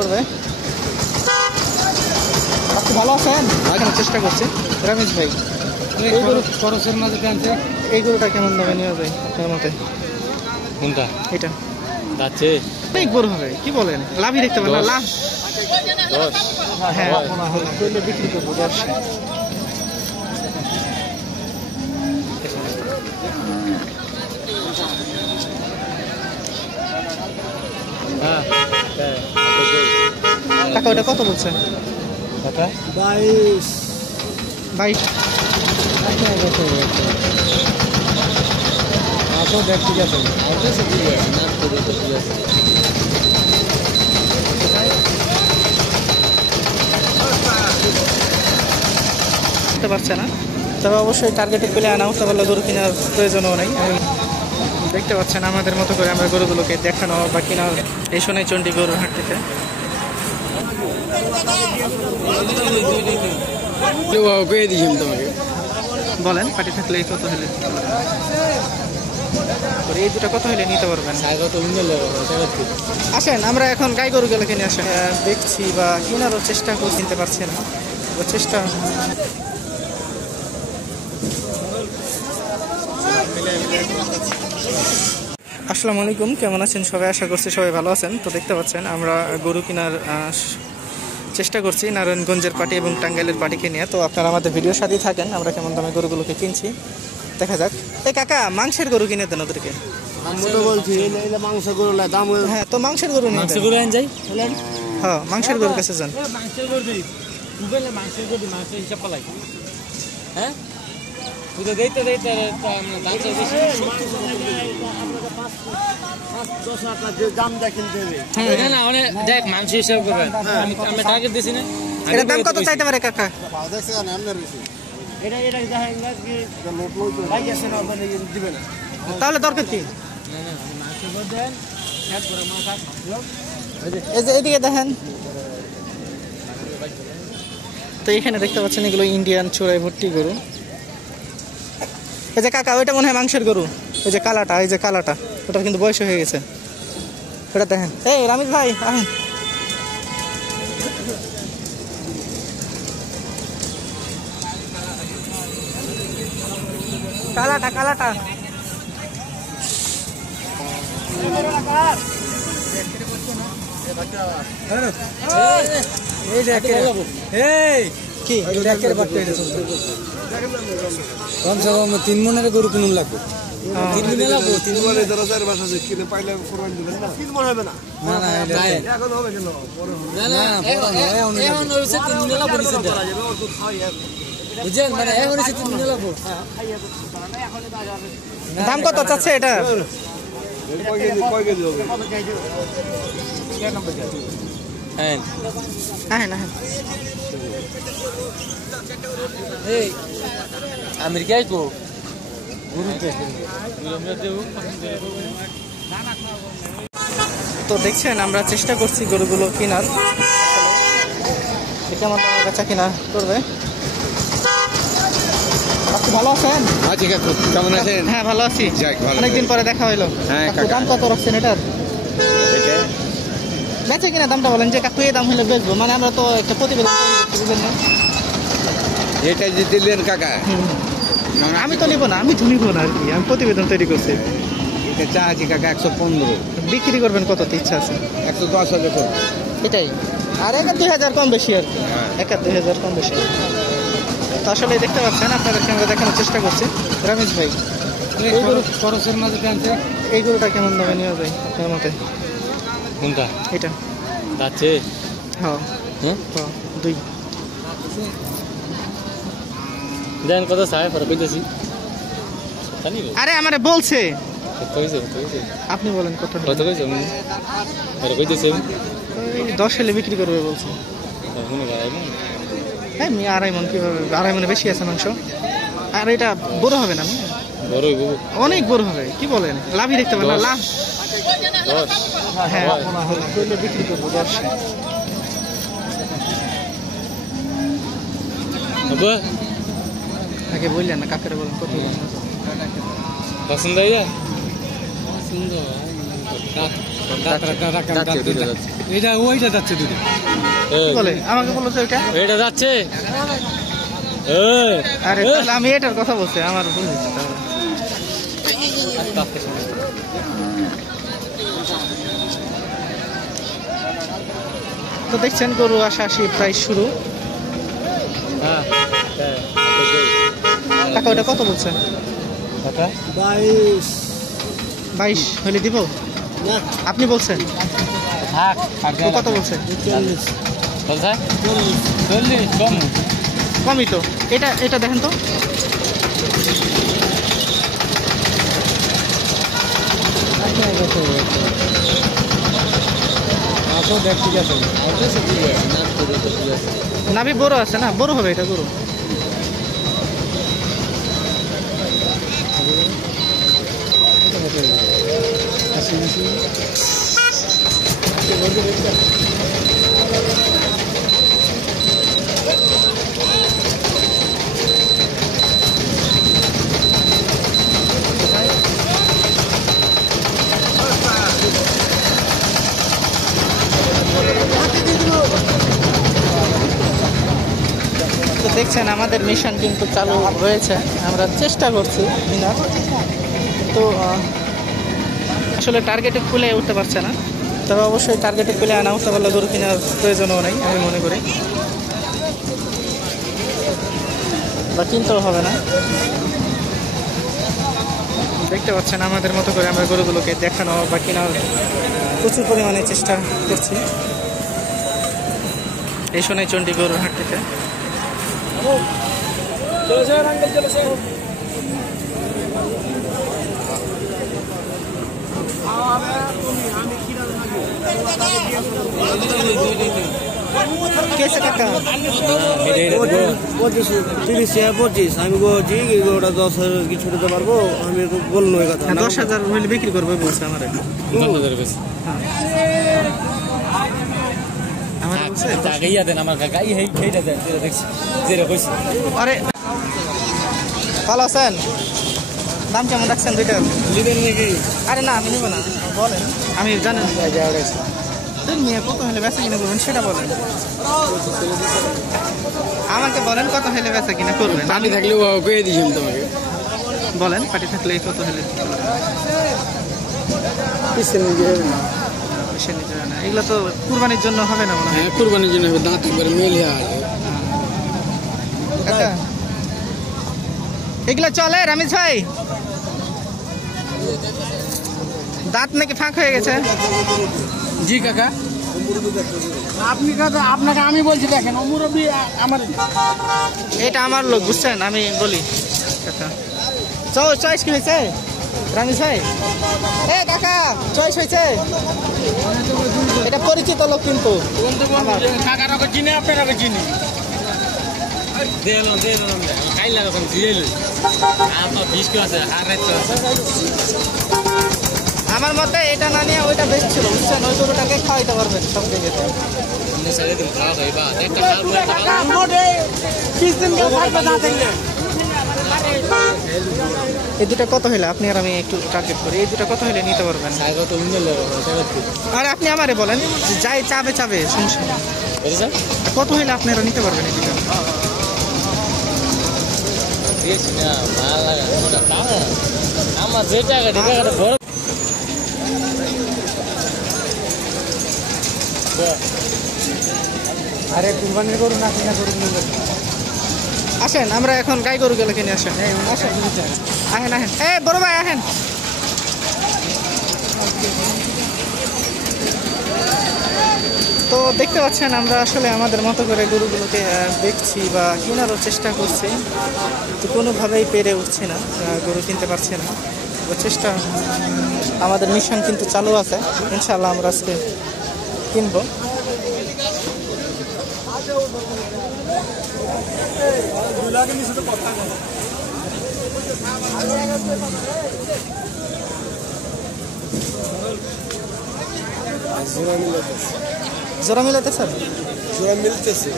করবে। আপনি ভালো আছেন? এখানে চেষ্টা করছি রমেশ ভাই। এই গরু খরচের মাঝে টানছে। এই গরুটা কেমন দামে নেওয়া যায় আপনার মতে? কোনটা? এটা যাচ্ছে অনেক বড় হবে, কি বলেন? লাভই দেখতে পারেন না? লাভ 10। হ্যাঁ, করলে বিক্রি করবো 10। হ্যাঁ টাকা ওটা কত বলছেন? টাকা 22 22 তো দেখ ঠিক আছে করতে পারছে না, তবে অবশ্যই টার্গেটেড পেলে আনা উঠতে পারলে গরু কেনার প্রয়োজনও নেই। দেখতে পাচ্ছেন আমাদের মতো করে আমরা গরুগুলোকে দেখানো বা কেনার এই শোনাই চণ্ডী গরুর হাট থেকে। বলেন পাটি থাকলে কত হলে, এই দুটো কত হলে নিতে পারবেন? আসেন আমরা এখন গাই গরুগুলো কিনে আসেন, দেখছি বা কেনারও চেষ্টা করে কিনতে পারছি না, চেষ্টা আসসালামু আলাইকুম, কেমন আছেন সবাই? আশা করছি সবাই ভালো আছেন। তো দেখতে পাচ্ছেন আমরা গরু কেনার চেষ্টা করছি নারায়ণগঞ্জের পাটি এবং টাঙ্গাইলের পাটিকে নিয়ে। তো আপনারা আমাদের ভিডিওর সাথেই থাকেন, আমরা কেমন দামে গরুগুলোকে কিনছি দেখা যাক। এই কাকা মাংসের গরু কিনে দেন ওদেরকে। হ্যাঁ, তো মাংসের গরু নিয়ে যাই। হ্যাঁ, মাংসের গরুর কাছে যান। হ্যাঁ দেখ মাংস হিসাব করবেন, আমি টার্গেট দিছি না। এটার দাম কত চাইতে পারে কাকা? তাহলে দরকার কি? এদিকে দেখেন তো, এখানে দেখতে পাচ্ছেন এগুলো ইন্ডিয়ান চোরাই ভর্তি গরু। এই যে কাকা, ওইটা মনে হয় মাংসের গরু। ওই যে কালাটা, এই যে কালাটা, ওটার কিন্তু বয়স হয়ে গেছে। ওটা দেখেন। এই রামিজ ভাই আহেন। কালাটা কালাটা কমসে কম 3 মনের গরু কিনুন লাগবে। 3 মনে লাগবে, 3 মনে যারা 4 মাস আছে কিনে পাইলে কোরবানি দিবেন না? 3 মন হবে না। না না এখন হবে কেন? না না এখন হইছে 3 মনে লাগবে নিছেন না। বুঝছেন, মানে এখন হইছে 3 মনে লাগবে। দাম কত চাচ্ছে এটা? কয় কেজি হবে? হ্যাঁ হ্যাঁ হ্যাঁ। এই আমেরিকায় কো তো দেখছেন আমরা চেষ্টা করছি গরুগুলো কেনার, কেমন বেচা কিনা করবে। আপনি ভালো আছেন? ঠিক আছে, কেমন আছেন? হ্যাঁ ভালো আছি, অনেকদিন পরে দেখা হইলো। হ্যাঁ, দাম কত রাখছেন এটার? বেচে কিনা দামটা বলেন, যে কাকু এই দাম হলে বেচবো, মানে আমরা তো একটা প্রতিবেদন বুঝলেন না। এটা যে দিলেন কাকা, আমি তো নিবো না, আমি তো নিবো না আর কি, আমি প্রতিবেদন তৈরি করছি। এটা চা আছে কাকা 115। বিক্রি করবেন কততে ইচ্ছা আছে? 110 হবে তো। এটাই, আর 1-2 হাজার কম বেশি আর কি, 1-2 হাজার কম বেশি। তো আসলে দেখতে পাচ্ছেন, আপনাদেরকে আমরা দেখানোর চেষ্টা করছি রমেশ ভাই। এই গরু খরচের মাঝে টানছে। এই গরুটা কেমন দামে নেওয়া যায় আপনার মতে? কোনটা? এটা যাচ্ছে হ্যাঁ হ্যাঁ 2। দেন কত চাই পরে কইতেছি। আরে আমারে বলছে, কত হইছে আপনি বলেন কত কত কইছে পরে কইতেছি। 10 হলে বিক্রি করবে বলছে। হ্যাঁ, 2.5 মণ কিভাবে? 2.5 মণে বেশি আছে মাংস, আর এটা বড় হবে না, বড় হইব, অনেক বড় হবে, কি বলেন? লাভই দেখতে পারেন না? লাভ 10। হ্যাঁ, করলে বিক্রি করবো 10। আগে বললেন না, কাকারে বলেন কত পছন্দ হইয়া সুন্দর। এটা ওইটা যাচ্ছে দুটো কি বলে আমাকে বলো তো এটা এটা যাচ্ছে আরে তাহলে আমি এটার কথা বলছি আমার ভুল হয়েছে তাহলে তো দেখছেন গরু আসা প্রায় শুরু টাকা ওটা কত বলছেন 22 হলে দিব আপনি বলছেন ও কত বলছেন 40 কমই তো এটা এটা দেখেন তো নাভি বড় আছে না বড় হবে এটা গরু তো দেখছেন আমাদের মিশন কিন্তু চালু রয়েছে আমরা চেষ্টা করছি মিনার তো আসলে টার্গেটে খুলে উঠতে পারছে না তবে অবশ্যই টার্গেটে খুলে আনা উঠতে পারলে গরু কেনার প্রয়োজনও নেই আমি মনে করি বা কিনতেও হবে না দেখতে পাচ্ছেন আমাদের মতো করে আমরা গরুগুলোকে দেখানো বা কেনার প্রচুর পরিমাণে চেষ্টা করছি এই সোনাই চণ্ডী গরুর হাট থেকে कैसे काका 25 আমি বলছি ওটা 10,000 কি ছোটতে পারবো আমি তো বললো এই কথা 10,000 হইলে বিক্রি করবে বলছে আমার 10,000 বেশি আমার বলছে গাইয়া দেন আমার গাই হেই খেইটা দেন যেটা দেখছি যেটা কইছি আরে ভালো আছেন দাম কেমন রাখছেন দুইটার লিবেন নাকি আরে না আমি নিব না বলেন আমি জানেন নিয়ে কত হলে বেচা কিনা করবেন সেটা বলেন আমাকে বলেন কত হলে বেচা কিনা করবেন আমি থাকলেও কয়ে দিয়েছিলাম তোমাকে বলেন পার্টি থাকলে কত হলে পিছনে নিয়ে বেশি নিতে হয় না এগুলো তো কুরবানির জন্য হবে না মনে হয় হ্যাঁ কুরবানির জন্য হবে দাঁত একবার মেলে কাকা এগুলো চলে রামিজ ভাই দাঁত নাকি ফাঁক হয়ে গেছে জি কাকা আপনি কাকা আপনাকে আমি বলছি দেখেন মুরব্বি আমার এটা আমার লোক বুঝছেন আমি বলি কাকা চয়েস কি হয়েছে রামিজ ভাই এ কাকা চয়েস হয়েছে এটা পরিচিত লোক কিন্তু কাকারাকে চিনি আপনারাকে চিনি দেন খাইলা রকম জিরাইল আমার 20 কে আছে আর রাইত আমার মতে এটা না নিয়ে ওইটা বেস্ট ছিল বুঝছেন ওই গরুটাকে খাওয়াইতে পারবেন সব জায়গাতে আপনি সাড়ে দিন খাওয়া হইবা একটা খাওয়া একটা মোটে 20 দিন কেউ খাইবে না থাকলে এই দুটা কত হলে আপনি আর আমি একটু টার্গেট করি এই দুটা কত হলে নিতে পারবেন সাইগো তো উন্নল আরে আপনি আমারে বলেন যাই চাবে সমস্যা নেই। বুঝছেন কত হলে আপনারা নিতে পারবেন এই দুটা বেশ না ভালো লাগা ওটা দাও আমার যে টাকা টাকাটা বড় আরে কুরবানির গরু না কিনা গরু কিনা আসেন আমরা এখন গাই গরু গেলে কিনে আসেন আসেন আহেন এ বড় ভাই আহেন তো দেখতে পাচ্ছেন আমরা আসলে আমাদের মতো করে গরুগুলোকে দেখছি বা কেনারও চেষ্টা করছি তো কোনোভাবেই পেরে উঠছি না গরু কিনতে পারছি না তো চেষ্টা আমাদের মিশন কিন্তু চালু আছে ইনশাআল্লাহ আমরা আজকে কিনবো জোড়া মিলাতে স্যার জোড়া মিলতেছে